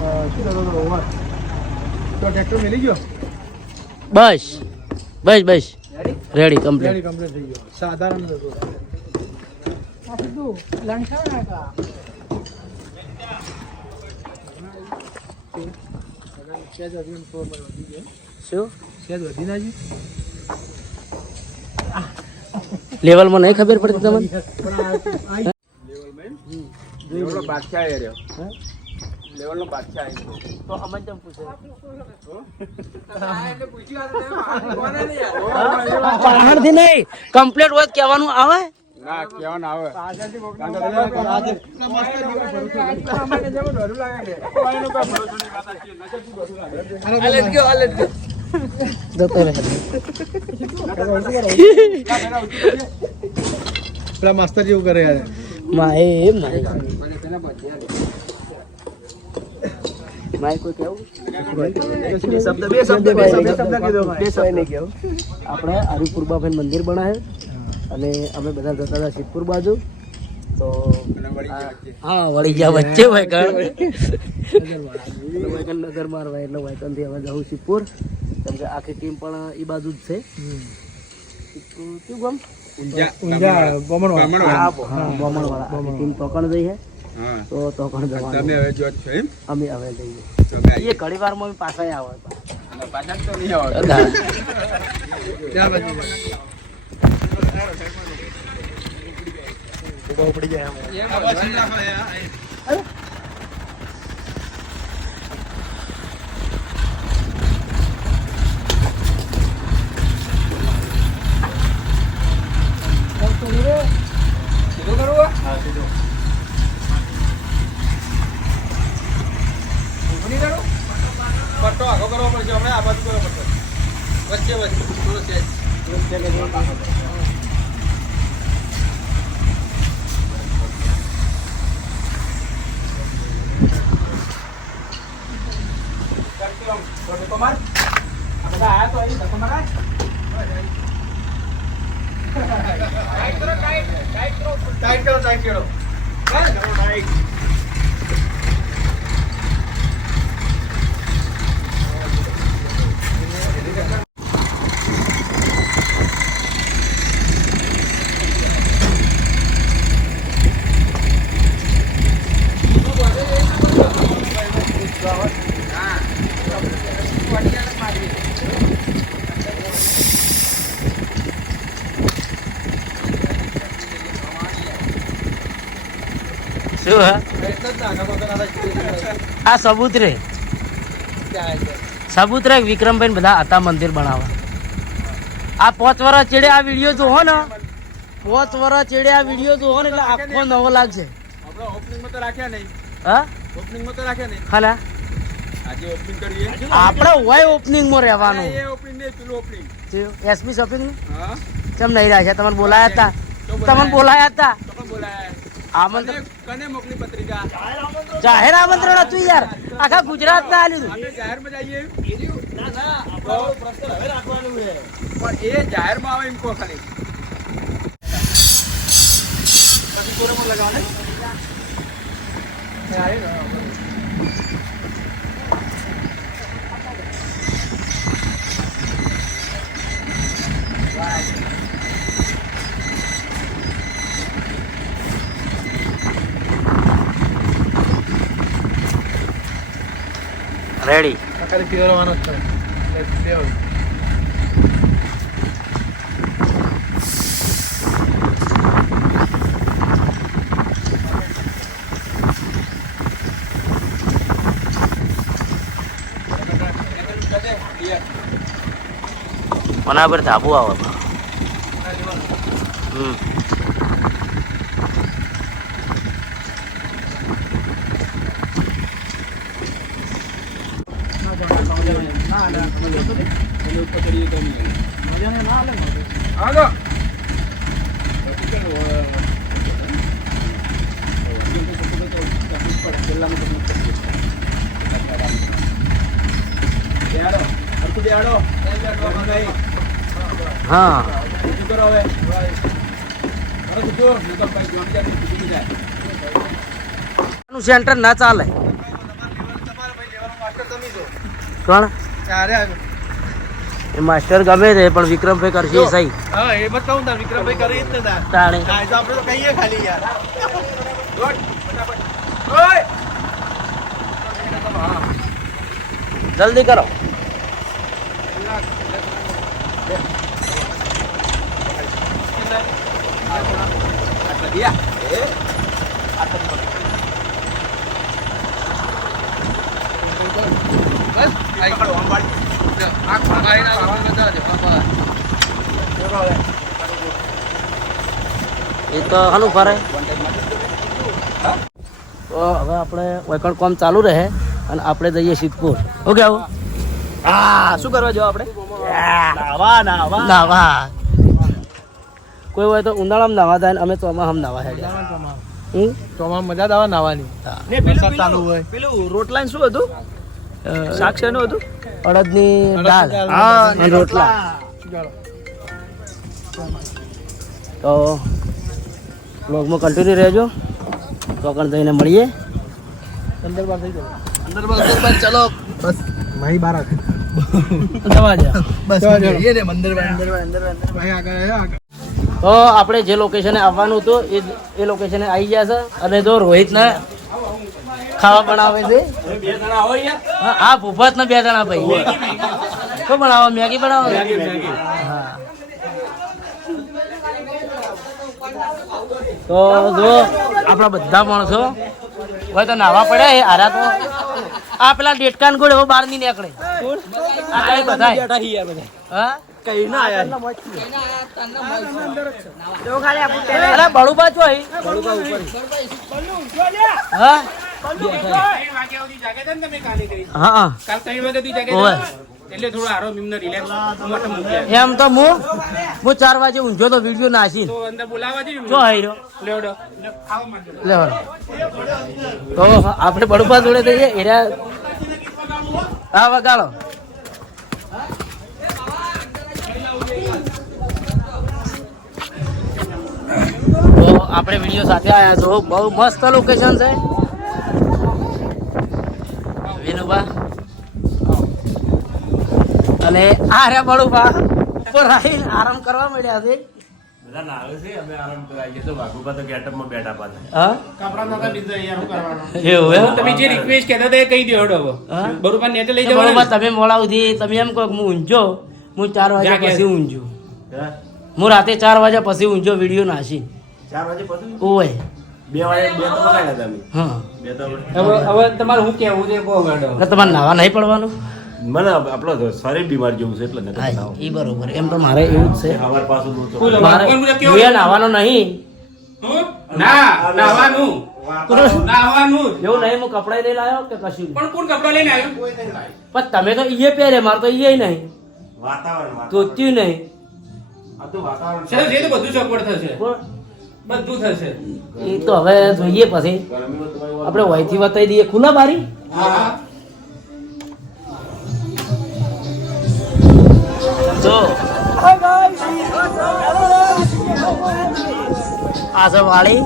શું થતો હતો ઓવર તો ટ્રેક્ટર મેલી ગયો બસ બસ બસ રેડી કમ્પ્લીટ થઈ ગયો સાધારણ હતો આ સીધું લંકા નાકા સેજ વધી ફોર્મલ વધી ગયો શું સેજ વધી ના જી લેવલમાં નહીં ખબર પડતી તમને લેવલનો બાદશાહ આવી રહ્યો લેવલનો બાદશાહ આવી તો અમે કેમ પૂછે પહાડથી નહીં કમ્પ્લીટ હોય કહેવાનું આવે ના કેવાનું આવે પેલા માસ્ટર જેવું કરે યાર માય કોઈ કેવું આપણે હરિપુરબાભાઈ મંદિર બનાવ્યું અને અમે બધા જતા હતા સિદ્ધપુર બાજુ તો હા વળી ગયા વચ્ચે વાયકણ નગર મારવા એટલે વાયકણથી હવે જવું સિદ્ધપુર કેમ કે આખી ટીમ પણ એ બાજુ જ છે શું ગમ બોમણવાળા ટીમ તોકણ જઈ છે તો તોકણ જવાનું અમે હવે જઈએ એ ઘણી વારમાં પાછા આવે પાછા તો નહીં આવે ઉપડી જાય પટ્ટો આગો કરવો પડશે હમણાં આ બાજુ કરવો પડશે વચ્ચે થોડો સેજ ટાઈટ કરો શું આ સબૂતરે વિક્રમભાઈ બધા હતા મંદિર બનાવવા આ 5 વર્ષ ચેડે આ વિડીયો જોવો ને 5 વર્ષ ચેડે આ વિડીયો જોવો ને એટલે આખો નવો લાગશે ઓપનિંગમાં તો રાખ્યા નહીં હા ઓપનિંગમાં તો રાખ્યા નહીં ખાલા આજે ઓપનિંગ કરીએ આપણે હોય ઓપનિંગમાં રહેવાનું એ ઓપનિંગ નહીં પેલું ઓપનિંગ એસપી શોપિંગ હા કેમ નહીં રાખ્યા તમને બોલાયા હતા આમંત્રણ કને મોકલી પત્રિકા જાહેર આમંત્રણ હતું યાર આખા ગુજરાત ના આલ્યું આપણે જાહેરમાં જઈએ ના આપણો પ્રશ્ન હવે રાખવાનું છે પણ એ જાહેરમાં આવે એમ કો ખાલી કભી કોરમો લગાવને રેડી ખાલી પીવરવાનો જ છે મના પર ધાબુ આવે હા સેન્ટર ના ચાલે કોણ અરે એ માસ્ટર ગમે છે પણ વિક્રમભાઈ કરશે સહી હા એ મત કહું તાર વિક્રમભાઈ કરી જ ને તાર તાણે હા તો આપણે તો કહીએ ખાલી યાર ગુડ ફટાફટ ઓય જલ્દી કરો એ તો હાલું ફરે તો હવે આપણે વૈકણ કામ ચાલુ રહે અને આપણે જઈએ સિદ્ધપુર ઓકે આવું હા શું કરવા જાવ આપણે નાવા નાવા કોઈ હોય તો ઉનાળામાં નાવા જાય ને અમે ચોમાસામાં નાવા હેડ્યા ચોમા મજા દાવા નાવાની ને પેલું ચાલુ હોય પેલું રોટલા શું હતું શાક શેનું હતું અડદની દાળ અને રોટલા તો બ્લોગમાં કન્ટિન્યુ રહેજો તો કણ જઈને મળીએ અંદર બાર ચલો બસ મારી બાર દવા જા બસ એ રે મંદર ભાઈ આગળ તો આપણે જે લોકેશને આવવાનું હતું એ લોકેશને આવી ગયા છે અને જો રોહિતને ખાવા બનાવે છે હા ભૂપત ને 2 જણા ભાઈ શું બનાવો મેગી બનાવો હા તો જો આપણા બધા માણસો હોય તો નાવા પડ્યા એ આરા તો આ પેલા ડેટકાન ગોળ એવો બહાર નહીં નીકળે આ કઈ બધા હા કઈ ના આયા અરે બળુબા છો હા હા એમ તો હું 4 વાગે ઊંઝો તો વિડીયો નાસી તો આપણે બળુબા જોડે થઈએ એરા હા વગાડો તો આપણે વિડીયો સાથે આવ્યા છો બહુ મસ્ત લોકેશન છે વિનુબા અને આ રે બળુબા ઉપર આવીને આરામ કરવા મળ્યા છે બધા નાવે છે અમે આરામ કરાવીએ તો વાઘુબા તો ગેટઅપમાં બેઠા પાછા હા કપડા નતા બીજા યાર શું કરવાનું એવું એમ તમે જે રિક્વેસ્ટ કહેતા હતા એ કહી દો હડો હા? બરોબર નેચે લઈ તો બળુબા જવાનું તમે મોડા સુધી તમે એમ કહો કે હું ઊંઝો હું 4 વાગ્યા જાગ્યા. પછી ઊંઝો હે? હું રાતે 4 વાગ્યા પછી ઊંઝો વિડીયો નાસી 4 વાગે પછી ઓય 2 વાગે 2 તો બગાડ્યા તમે હા 2 તો હવે તમારે શું કહેવું છે કહો હડો એટલે તમારે નાવા નહીં પડવાનું મને આપણો શરીર બીમાર જેવું છે એટલે નથી હા એ બરોબર એમ તો મારે એવું જ છે સવાર પાછું દૂર તો બોલો. મારે કોણ બોલે કેવું? હું એ નાવાનો નહીં હું? ના નાવાનું નાવાનું જ. એવું નહીં હું કપડાય નહીં લાવ્યો કે કશું નહીં. પણ કોણ કપડા લઈને આવ્યું પણ તમે તો ઈએ પહેરે મારે તો ઈએ નહીં વાતાવરણ ધોત્યું નહીં આ તો વાતાવરણ સર એ તો બધું સપોર્ટ થશે પણ બધું થશે એ તો હવે જોઈએ પછી ગરમીમાં તમારી આપણે વહીથી બતાવી દઈએ ખુલ્લા બારી હા જો આ છે વાળી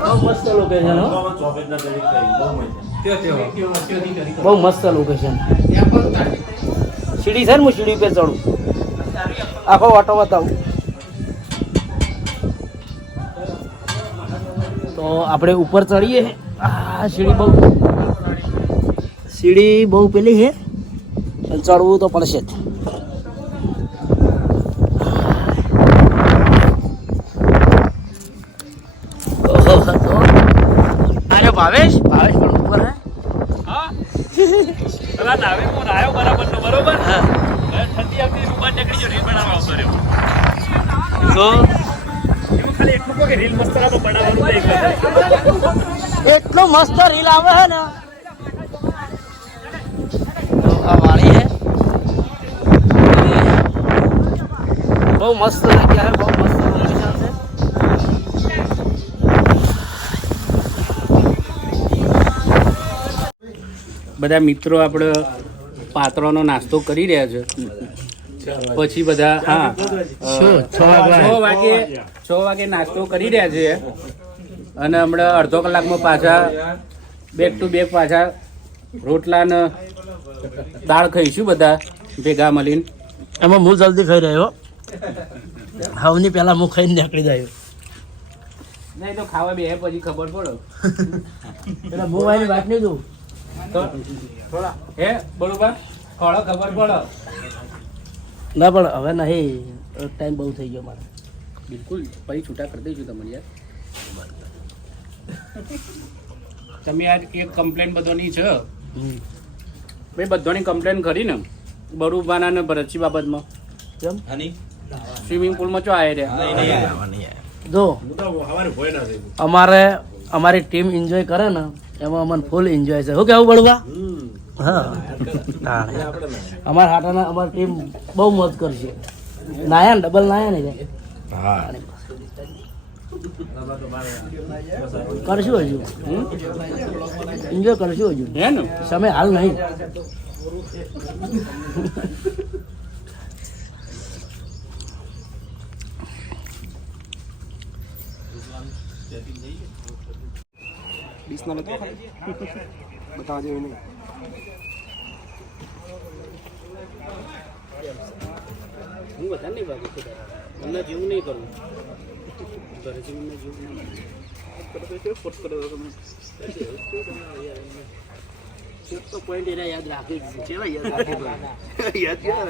બહુ મસ્ત લોકેશન હો ચોકલેટના દરેક થઈ બહુ મજા બહુ મસ્ત લોકેશન સીડી છે ને હું સીડી પર ચડું આખો ઓટો બતાવું તો આપણે ઉપર ચડીએ આ સીડી બહુ પેલી છે પણ ચડવું તો પડશે જ ઓહો, તો આજો ભાવેશ પણ ઉપર હે હા પેલા નાવે હું રાયો બરાબર નો બરોબર હા. ઠંડી આવતી રૂબા નીકળી જો રીલ બનાવવા આવતો રહ્યો તો એમાં ખાલી એટલું કહો કે રીલ મસ્ત રાખો બનાવવાનું નહીં કરે એટલો મસ્ત રીલ આવે છે ને તો આ વાળી હે બહુ મસ્ત જગ્યા છે બહુ મસ્ત લોકેશન છે બધા મિત્રો આપણે પાત્રોનો નાસ્તો કરી રહ્યા છે પછી બધા હા 6 વાગે 6 વાગે નાસ્તો કરી રહ્યા છે અને હમણાં અડધો કલાકમાં પાછા બેક ટુ બેક પાછા રોટલા ને દાળ ખાઈશું બધા ભેગા મળીને. એમાં હું જલ્દી ખાઈ રહ્યો હાવની પહેલા હું ખાઈને નીકળી જાય નહીં તો ખાવા બે પછી ખબર પડે પેલા હું વાયની વાત નહીં દઉં તો થોડા હે બરોબર થોડો ખબર પડે. ના પણ હવે નહીં ટાઈમ બહુ થઈ ગયો મારે. બિલકુલ પછી છૂટા કરી દઈશું તમને યાર. તમે યાર એક કમ્પ્લેન બધાની છે ભાઈ, બધાની કમ્પ્લેન કરી ને બરુબાના ને ભરતજી બાબતમાં. કેમ સ્વિમિંગ પુલમાં ચો આવી રહ્યા જો અમારી ટીમ એન્જોય કરે ને એમાં અમને ફૂલ એન્જોય છે. શું કેવું બળવા? હા અમારા હાટાના અમારી ટીમ બહુ મોજ કરશે. નાયા ને ડબલ નાયા ને કરશું હજુ એન્જોય કરશું હજુ હે ને સમય હાલ નહીં. હું વધારે નહીં ભાગું છું અમને જેવું નહીં કરું ઘરે જેવું જેવું તો પોઈન્ટ એને યાદ રાખી કેવા યાદ રાખી યાદ કેવા